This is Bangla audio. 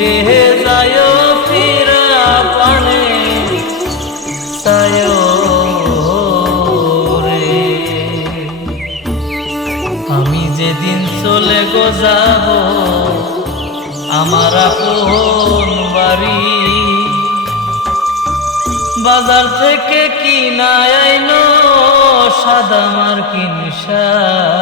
ধীরে যায় ফিরা পানে রে। আমি যেদিন চলে গো যাব, আমার আপন বাড়ি। বাজার থেকে কিনা আইনো সাদা মার্কিন শাড়ি।